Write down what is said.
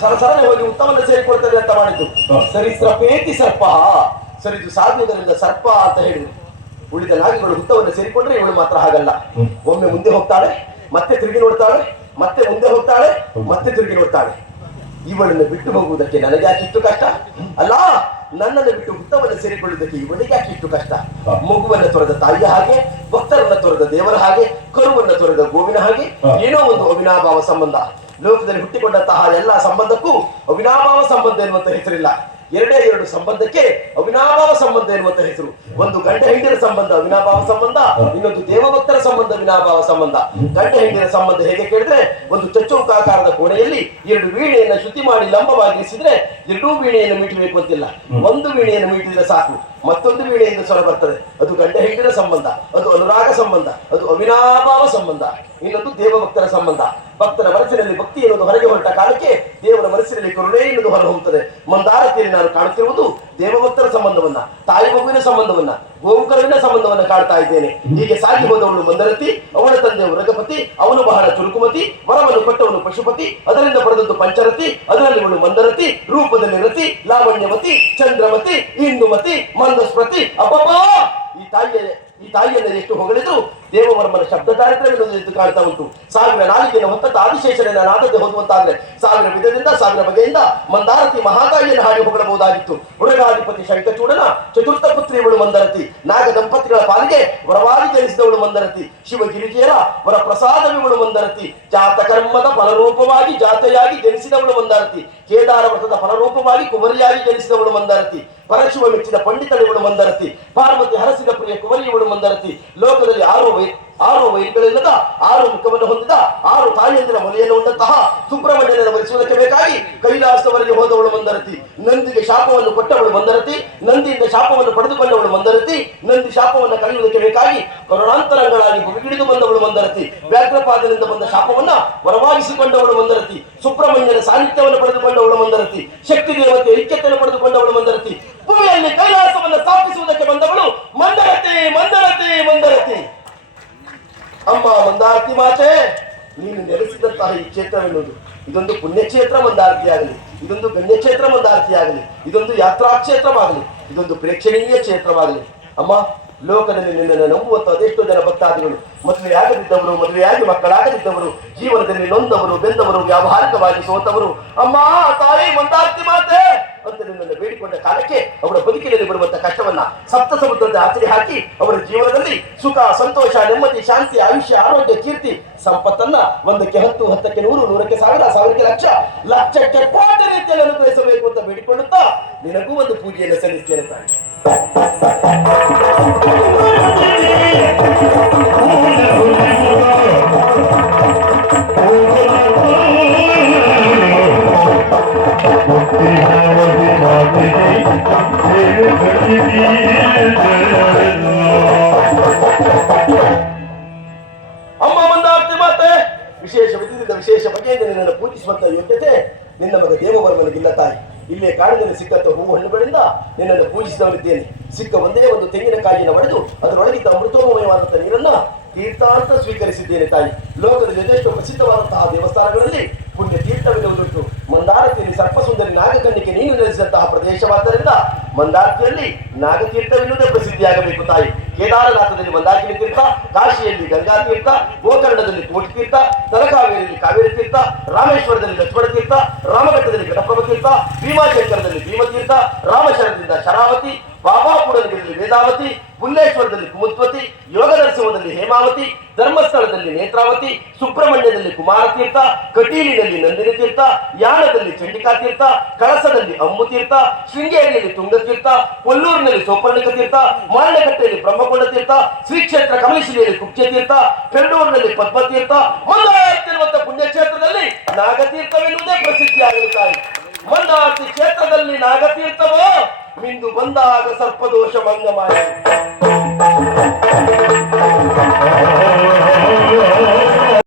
ಸರಸರನೆ ಹೋಗಿ ಉತ್ತಮನ ಸೇರಿಕೊಳ್ತದೆ ಅಂತ ಮಾಡಿದ್ದು. ಹ. ಸರಿ ಸರ್ಪೇತಿ ಸರ್ಪ. ಸರಿದು ಸಾಗುವುದರಿಂದ ಸರ್ಪ ಅಂತ ಹೇಳಿದ್ರು. ಉಳಿದ ನಾಯಿಗಳು ಹುತ್ತವನ್ನು ಸೇರಿಕೊಂಡ್ರೆ ಇವಳು ಮಾತ್ರ ಹಾಗಲ್ಲ. ಒಮ್ಮೆ ಮುಂದೆ ಹೋಗ್ತಾಳೆ ಮತ್ತೆ ತಿರುಗಿ ನೋಡ್ತಾಳೆ ಮತ್ತೆ ಮುಂದೆ ಹೋಗ್ತಾಳೆ ಮತ್ತೆ ತಿರುಗಿ ನೋಡ್ತಾಳೆ. ಇವಳನ್ನು ಬಿಟ್ಟು ಹೋಗುವುದಕ್ಕೆ ನನಗೆ ಯಾಕೆ ಇಷ್ಟು ಕಷ್ಟ? ಅಲ್ಲ ನನ್ನನ್ನು ಬಿಟ್ಟು ಹುತ್ತವನ್ನು ಸೇರಿಕೊಳ್ಳುವುದಕ್ಕೆ ಇವಳಿಗೆ ಯಾಕೆ ಇಷ್ಟು ಕಷ್ಟ? ಮಗುವನ್ನು ತೊರೆದ ತಾಯಿಯ ಹಾಗೆ ಭಕ್ತರನ್ನ ತೊರೆದ ದೇವರ ಹಾಗೆ ಕರುವನ್ನ ತೊರೆದ ಗೋವಿನ ಹಾಗೆ. ಏನೋ ಒಂದು ಅವಿನಾಭಾವ ಸಂಬಂಧ. ಲೋಕದಲ್ಲಿ ಹುಟ್ಟಿಕೊಂಡಂತಹ ಎಲ್ಲಾ ಸಂಬಂಧಕ್ಕೂ ಅವಿನಾಭಾವ ಸಂಬಂಧ ಎನ್ನುವಂತ ಹೆಸರಿಲ್ಲ. ಎರಡೇ ಎರಡು ಸಂಬಂಧಕ್ಕೆ ಅವಿನಾಭಾವ ಸಂಬಂಧ ಎನ್ನುವಂತ ಹೆಸರು. ಒಂದು ಗಂಡ ಹೆಂಡಿನ ಸಂಬಂಧ ಅವಿನಾಭಾವ ಸಂಬಂಧ, ಇನ್ನೊಂದು ದೇವಭಕ್ತರ ಸಂಬಂಧ ಅವಿನಾಭಾವ ಸಂಬಂಧ. ಗಂಡ ಹೆಂಡಿನ ಸಂಬಂಧ ಹೇಗೆ ಕೇಳಿದ್ರೆ, ಒಂದು ಚಚ್ಚೌಕಾಕಾರದ ಕೋಣೆಯಲ್ಲಿ ಎರಡು ವೀಣೆಯನ್ನು ಶುದ್ಧಿ ಮಾಡಿ ಲಂಬವಾಗಿಸಿದ್ರೆ ಎರಡೂ ವೀಣೆಯನ್ನು ಮೀಟಬೇಕು ಅಂತಿಲ್ಲ. ಒಂದು ವೀಣೆಯನ್ನು ಮೀಟಿದ್ರೆ ಸಾಕು. ಮತ್ತೊಂದು ವೀಣೆಯಿಂದ ಸ್ವರ ಬರ್ತದೆ. ಅದು ಗಂಡ ಹೆಂಡಿನ ಸಂಬಂಧ, ಅದು ಅನುರಾಗ ಸಂಬಂಧ, ಅದು ಅವಿನಾಭಾವ ಸಂಬಂಧ, ಇನ್ನೊಂದು ದೇವಭಕ್ತರ ಸಂಬಂಧ. ಭಕ್ತರ ಮನಸ್ಸಿನಲ್ಲಿ ಭಕ್ತಿ ಎನ್ನುವುದು ಹೊರಗೆ ಹೊರಟ ಕಾಲಕ್ಕೆ ದೇವರ ಮನಸ್ಸಿನಲ್ಲಿ ಕರುಣೆ ಎನ್ನುವುದು ಹೊರ ಹೋಗುತ್ತದೆ ಮಂದಾರತಿಯಲ್ಲಿ ನಾನು ಕಾಣುತ್ತಿರುವುದು ದೇವಭಕ್ತರ ಸಂಬಂಧವನ್ನ, ತಾಯಿ ಮಗುವಿನ ಸಂಬಂಧವನ್ನ ಗೋವುಕರುವಿನ ಸಂಬಂಧವನ್ನು ಕಾಡ್ತಾ ಇದ್ದೇನೆ. ಹೀಗೆ ಸಾಗಿ ಬಂದವಳು ಮಂದರತಿ ಅವನ ತಂದೆ ವೃಗಪತಿ ಅವನು ಬಹಳ ಚುರುಕುಮತಿ ವರವನ್ನು ಕೊಟ್ಟವನು ಪಶುಪತಿ, ಅದರಿಂದ ಬರೆದದ್ದು ಪಂಚರತಿ, ಅದರಲ್ಲಿ ಇವಳು ಮಂದರತಿ, ರೂಪದಲ್ಲಿ ರತಿ ಲಾವಣ್ಯಮತಿ ಚಂದ್ರಮತಿ, ಇಂದುಮತಿ, ಮಂದಸ್ಮತಿ, ಅಬ್ಬಬ್ಬಾ! ಈ ತಾಯಿಯ ಈ ತಾಯಿಯನ್ನು ಎಷ್ಟು ಹೊಗಳಿದ್ರು ದೇವವರ್ಮನ ಶಬ್ದ ದಾರಿದ್ರ್ಯವಿಲ್ಲದೆ ಎದ್ದು ಕಾಣ್ತಾ ಉಂಟು. ಸಾವಿರ ನಾಲಿಗೆಯನ್ನು ಹೊತ್ತ ಆದಿಶೇಷನ ನಾದತೆ ಹೋಗುವಂತಾದ್ರೆ ಸಾವಿರ ವಿಧದಿಂದ ಸಾವಿರ ಬಗೆಯಿಂದ ಮಂದಾರತಿ ಮಹಾತಾಯಿಯನ್ನು ಹಾಡಿ ಹೊಗಳಬಹುದಾಗಿತ್ತು. ಮೃಗಾಧಿಪತಿ ಶಂಕಚೂಡನ ಚತುರ್ಥ ಪುತ್ರಿಯವಳು ಮಂದರತಿ. ನಾಗ ದಂಪತಿಗಳ ಪಾಲಿಗೆ ವರವಾಗಿ ಜನಿಸಿದವಳು ಮಂದರತಿ. ಶಿವಗಿರಿಜೆಯರ ವರ ಪ್ರಸಾದವಿಗಳು ಮಂದರತಿ. ಜಾತಕರ್ಮದ ಫಲರೂಪವಾಗಿ ಜಾತೆಯಾಗಿ ಜನಿಸಿದವಳು ಮಂದಾರತಿ. ಕೇದಾರ ವ್ರತದ ಫಲರೂಪವಾಗಿ ಕುವರಿಯಾಗಿ ಜನಿಸಿದವಳು ಮಂದಾರತಿ. ಪರಶಿವ ಮೆಚ್ಚಿದ ಪಂಡಿತಳುಗಳು ಮಂದರತಿ. ಪಾರ್ವತಿ ಪ್ರಿಯ ಇವಳು ಮಂದರತಿ. ಲೋಕದಲ್ಲಿ ಆರು ವೈ ಆರು ವೈರಿಗಳಿಲ್ಲದ, ಆರು ಮುಖವನ್ನು ಹೊಂದಿದ, ಆರು ತಾಯಿಯಂದಿನ ಮನೆಯಲ್ಲಿ ಉಂಡಂತಹ ಸುಬ್ರಹ್ಮಣ್ಯನ ವರಿಸುವುದಕ್ಕೆ ಬೇಕಾಗಿ ಕೈಲಾಸವರೆಗೆ ಹೋದವಳು ಮಂದರತಿ. ನಂದಿಗೆ ಶಾಪವನ್ನು ಕೊಟ್ಟವಳು ಮಂದರತಿ. ನಂದಿಯಿಂದ ಶಾಪವನ್ನು ಪಡೆದುಕೊಂಡವಳು ಮಂದರತಿ. ನಂದಿ ಶಾಪವನ್ನು ಕಳೆಯುವುದಕ್ಕೆ ಬೇಕಾಗಿ ಕರುಣಾಂತರಗಳಾಗಿ ಹಿಡಿದು ಬಂದವಳು ಮಂದರತಿ. ವ್ಯಾಘ್ರಪಾದದಿಂದ ಬಂದ ಶಾಪವನ್ನ ವರವಾಗಿಸಿಕೊಂಡವಳು ಮಂದರತಿ. ಸುಬ್ರಹ್ಮಣ್ಯನ ಸಾನ್ನಿಧ್ಯವನ್ನು ಪಡೆದುಕೊಂಡವಳು ಮಂದರತಿ. ಶಕ್ತಿ ದೇವತೆ ಐಕ್ಯತೆಯನ್ನು ಪಡೆದುಕೊಂಡವಳು ಮಂದರತಿ. ಭೂಮಿಯಲ್ಲಿ ಕೈಲಾಸವನ್ನು ಸ್ಥಾಪಿಸುವುದಕ್ಕೆ ಬಂದವಳು ಮಂದರತಿ ಮಂದರತಿ ಮಂದರತಿ ಅಮ್ಮ ಮಂದಾರ್ತಿ ಮಾತೆ ನೀನು ನೆಲೆಸಿದಂತಹ ಈ ಕ್ಷೇತ್ರವೆನ್ನುವುದು ಇದೊಂದು ಪುಣ್ಯಕ್ಷೇತ್ರ ಒಂದಾರ್ತಿ ಆಗಲಿ, ಇದೊಂದು ಗಣ್ಯಕ್ಷೇತ್ರ ಒಂದಾರ್ತಿ ಆಗಲಿ, ಇದೊಂದು ಯಾತ್ರಾ ಕ್ಷೇತ್ರವಾಗಲಿ ಇದೊಂದು ಪ್ರೇಕ್ಷಣೀಯ ಕ್ಷೇತ್ರವಾಗಲಿ. ಅಮ್ಮ, ಲೋಕದಲ್ಲಿ ನಿನ್ನನ್ನು ನಂಬುವಂತ ಅದೆಷ್ಟೋ ಜನ ಭಕ್ತಾದಿಗಳು. ಮದುವೆಯಾಗದಿದ್ದವರು, ಮದುವೆಯಾಗಿ ಮಕ್ಕಳಾಗದಿದ್ದವರು, ಜೀವನದಲ್ಲಿ ನೊಂದವರು, ಬೆಂದವರು, ವ್ಯಾವಹಾರಿಕವಾಗಿ ಸೋತವರು. ಅಮ್ಮ, ತಾಯಿ, ಒಂದಾರ್ತಿ ಮಾತೆ! ಅಂತ ಬೇಡಿಕೊಂಡ ಕಾಲಕ್ಕೆ ಅವರ ಬದುಕಿನಲ್ಲಿ ಬರುವಂತಹ ಕಷ್ಟವನ್ನ ಸಪ್ತ ಸಮುದ್ರದ ಆಚರಿ ಹಾಕಿ ಅವರ ಜೀವನದಲ್ಲಿ ಸುಖ, ಸಂತೋಷ, ನೆಮ್ಮದಿ, ಶಾಂತಿ, ಆಯುಷ್ಯ, ಆರೋಗ್ಯ, ಕೀರ್ತಿ, ಸಂಪತ್ತನ್ನ ಒಂದಕ್ಕೆ ಹತ್ತು, ಹತ್ತಕ್ಕೆ ನೂರು, ನೂರಕ್ಕೆ ಸಾವಿರ, ಸಾವಿರಕ್ಕೆ ಲಕ್ಷ, ಲಕ್ಷಕ್ಕೆ ಕೋಟಿ ರೀತಿಯಲ್ಲಿ ಅನುಗ್ರಹಿಸಬೇಕು ಅಂತ ಬೇಡಿಕೊಳ್ಳುತ್ತಾ ನಿನಗೂ ಒಂದು ಪೂಜೆಯನ್ನು ಸಲ್ಲಿಸ್ತೇನೆ ಅಮ್ಮ ಮಂದಾರ್ತಿ ಮಾತೆ, ವಿಶೇಷ ವಿಧದಿಂದ ವಿಶೇಷ ಬಗೆಯಿಂದ ನಿನ್ನನ್ನು ಪೂಜಿಸುವಂತ ಯೋಗ್ಯತೆ ನಿನ್ನ ಮಗ ದೇವವರ್ಮನಿಗಿಲ್ಲ ತಾಯಿ. ಇಲ್ಲೇ ಕಾಡಿನಲ್ಲಿ ಸಿಕ್ಕಂತ ಹೂವು ಹಣ್ಣುಗಳಿಂದ ನಿನ್ನನ್ನು ಪೂಜಿಸಿದವನಿದ್ದೇನೆ. ಸಿಕ್ಕ ಒಂದೇ ಒಂದು ತೆಂಗಿನಕಾಯಿಯನ್ನು ಒಡೆದು ಅದರೊಳಗಿದ್ದ ಅಮೃತೋಮಯವಾದಂಥ ನೀರನ್ನ ತೀರ್ಥಾಂತ ಸ್ವೀಕರಿಸಿದ್ದೇನೆ ತಾಯಿ. ಲೋಕದಲ್ಲಿ ಅದೆಷ್ಟು ಪ್ರಸಿದ್ಧವಾದಂತಹ ದೇವಸ್ಥಾನಗಳಲ್ಲಿ ಪುಣ್ಯ ಮಂದಾರತಿಯಲ್ಲಿ ಸರ್ಪಸುಂದರಿ ನೀವು ನೆಲೆಸಿದಂತಹ ಪ್ರದೇಶವಾದ್ದರಿಂದ ಮಂದಾರ್ತಿಯಲ್ಲಿ ನಾಗತೀರ್ಥವೆನ್ನುವುದೇ ಪ್ರಸಿದ್ಧಿಯಾಗಬೇಕು ತಾಯಿ. ಕೇದಾರನಾಥದಲ್ಲಿ ಮಂದಾಕಿನಿ ತೀರ್ಥ, ಕಾಶಿಯಲ್ಲಿ ಗಂಗಾ ತೀರ್ಥ, ಗೋಕರ್ಣದಲ್ಲಿ ಕೋಟಿ ತೀರ್ಥ ತಲಕಾವೇರಿಯಲ್ಲಿ ಕಾವೇರಿ ತೀರ್ಥ, ರಾಮೇಶ್ವರದಲ್ಲಿ ಲಕ್ಷ್ಮಣ ತೀರ್ಥ, ರಾಮಘಟ್ಟದಲ್ಲಿ ಘಟಪ್ರಭ ತೀರ್ಥ, ಭೀಮಾಶಂಕರದಲ್ಲಿ ಭೀಮತೀರ್ಥ ರಾಮಶರದಿಂದ ಶರಾವತಿ ಬಾಬಾಪುರದಲ್ಲಿ ವೇದಾವತಿ ಬುಲ್ಲೇಶ್ವರದಲ್ಲಿ ಕುಮುದ್ವತಿ ಯೋಗ ಹೇಮಾವತಿ, ಧರ್ಮಸ್ಥಳದಲ್ಲಿ ನೇತ್ರಾವತಿ, ಸುಬ್ರಹ್ಮಣ್ಯದಲ್ಲಿ ಕುಮಾರ ತೀರ್ಥ ಕಟೀಲಿನಲ್ಲಿ ನಂದಿನಿ ತೀರ್ಥ ಯಾಣದಲ್ಲಿ ಚಂಡಿಕಾ ತೀರ್ಥ ಕಳಸದಲ್ಲಿ ಅಮ್ಮು ತೀರ್ಥ ಶೃಂಗೇರಿಯಲ್ಲಿ ತುಂಗತೀರ್ಥ, ಕೊಲ್ಲೂರಿನಲ್ಲಿ ಸೋಪರ್ಣಿಕ ತೀರ್ಥ ಮಾರಣಕಟ್ಟೆಯಲ್ಲಿ ಬ್ರಹ್ಮಕೊಂಡ ತೀರ್ಥ ಶ್ರೀಕ್ಷೇತ್ರ ಕಮಲೇಶ್ವರಿಯಲ್ಲಿ ಕುಬ್ಜೆ ತೀರ್ಥ ಪೆರಡೂರಿನಲ್ಲಿ ಪದ್ಮತೀರ್ಥ, ಮಂದಾರತಿರುವಂತ ಪುಣ್ಯಕ್ಷೇತ್ರದಲ್ಲಿ ನಾಗತೀರ್ಥವೆನ್ನುವುದೇ ಪ್ರಸಿದ್ಧಿಯಾಗಿರುತ್ತಾರೆ. ಮಂದಾರ್ತಿ ಕ್ಷೇತ್ರದಲ್ಲಿ ನಾಗತೀರ್ಥವೋ, ಮಿಂದು ಬಂದಾಗ ಸರ್ಪದೋಷ ಭಂಗಮಾಯ ಆ Thank you.